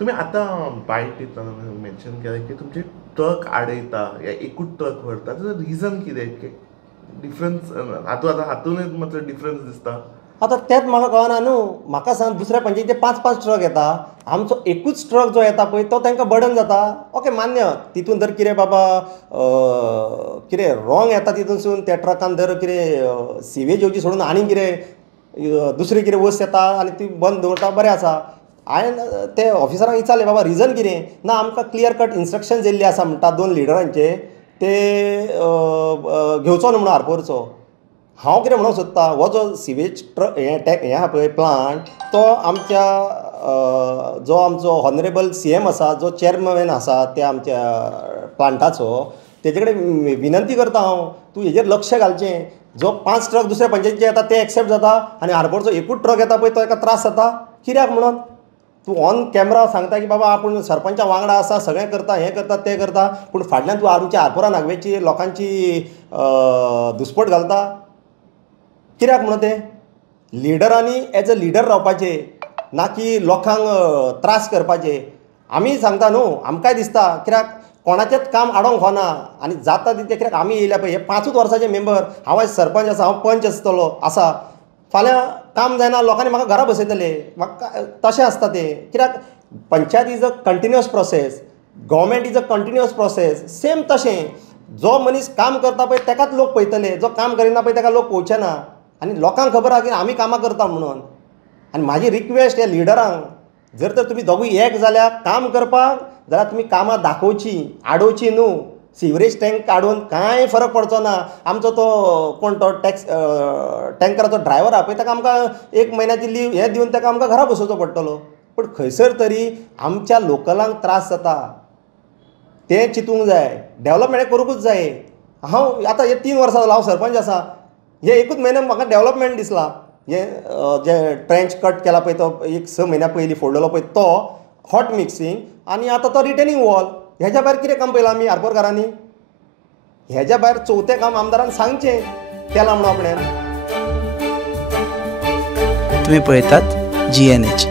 तुम्ही आता बायट दिताना मेन्शन केलें की तुमचे ट्रक आडयता या एकूच ट्रक व्हरता ताचो रिजन कितें डिफरन्स हातूनच मात्र डिफरन्स दिसता. आतां तेंच म्हाका कळना न्हू. म्हाका सांग, दुसऱ्या पंचायतीचे 5-5 ट्रक येता, आमचो एकूच ट्रक जो येता पळय तो तांकां बर्डन जाता. ओके, मान्य. तितून जर कितें बाबा कितें रॉंग येता तितूनसून त्या ट्रकान जर कितें सिवेज येवची सोडून आनी कितें दुसरी कितें वस्त येता आनी ती बंद दवरता, बरें आसा. हांवें ते ऑफिसरांक विचारलें, बाबा रिजन कितें ना. आमकां क्लियर कट इन्स्ट्रक्शन येयल्ले आसा म्हणटा 2 लिडरांचे, ते घेवचो न्हू म्हणून आरपोरचो. हांव कितें म्हणूंक सोदतां, हो जो सिवेज ट्रक हें आहा पळय प्लांट, तो आमच्या जो आमचो हॉनरेबल CM आसा, जो चेअरमॅन आसा त्या आमच्या प्लांटाचो, तेजे कडेन विनंती करता हांव, तूं हेजेर लक्ष घालचें. जो 5 ट्रक दुसऱ्या पंचायतीचे येता ते एक्सेप्ट जाता आनी आरपोरचो एकूच ट्रक येता पळय तो एका त्रास जाता. कित्याक म्हणून तूं ऑन कॅमेरा सांगता की बाबा आपूण सरपंचा वांगडा आसा, सगळें करता, हें करता, तें करता, पूण फाटल्यान तूं आमच्या आरपोरा नागवेची लोकांची दुस्पट घालता. कित्याक म्हणून तें लिडरांनी एज अ लिडर रावपाचें, ना की लोकांक त्रास करपाचे. आमी सांगता न्हू, आमकांय दिसता, कित्याक कोणाचेंच काम आडोंक होना आनी जाता तितलें. कित्याक आमी येयल्या पळय हे 5 वर्साचे मेंबर, हांव आयज सरपंच आसा, हांव पंच आसतलो आसा, फाल्यां काम जायना लोकांनी म्हाका घरा बसयतले. म्हाका तशें आसता तें. कित्याक panchayat is a continuous process, government is a continuous process. Same तशें जो मनीस काम करता पळय तेकाच लोक पळयतले, जो काम करिना पळय तेका लोक पळोवचे ना. आनी लोकांक खबर आहा की आमी कामां करता म्हणून. आनी म्हाजी रिक्वेस्ट ह्या लिडरांक, जर तर तुमी दोगूय एक जाल्यार काम करपाक, जाल्यार तुमी कामां दाखोवची, आडोवची न्हू. सिवरेज टँक काडून कांय फरक पडचो ना. आमचो तो कोण तो टँकराचो ड्रायव्हर आहा पळय, ताका आमकां 1 म्हयन्याची लीव हें दिवन ताका आमकां घरा बसोवचो पडटलो. पूण खंयसर तरी आमच्या लोकलांक त्रास जाता, तें चिंतूंक जाय. डेवलपमेंट हें करूंकूच जाय. हांव आतां हे 3 वर्सां जालां हांव सरपंच आसा. हे एकूच म्हयन्यान म्हाका डेवलपमेंट दिसला. हे जे ट्रेंच कट केला पळय तो 6 म्हयन्या पयलीं फोडलेलो पळय तो, हॉट मिक्सिंग, आनी आतां तो रिटेनिंग वॉल. हेज्या भायर कितें काम पयलां आमी आरपोरकारांनी? हेज्या भायर चवथें काम आमदारान सांगचें केलां म्हणून आपणें. तुम्ही पळयतात GNH.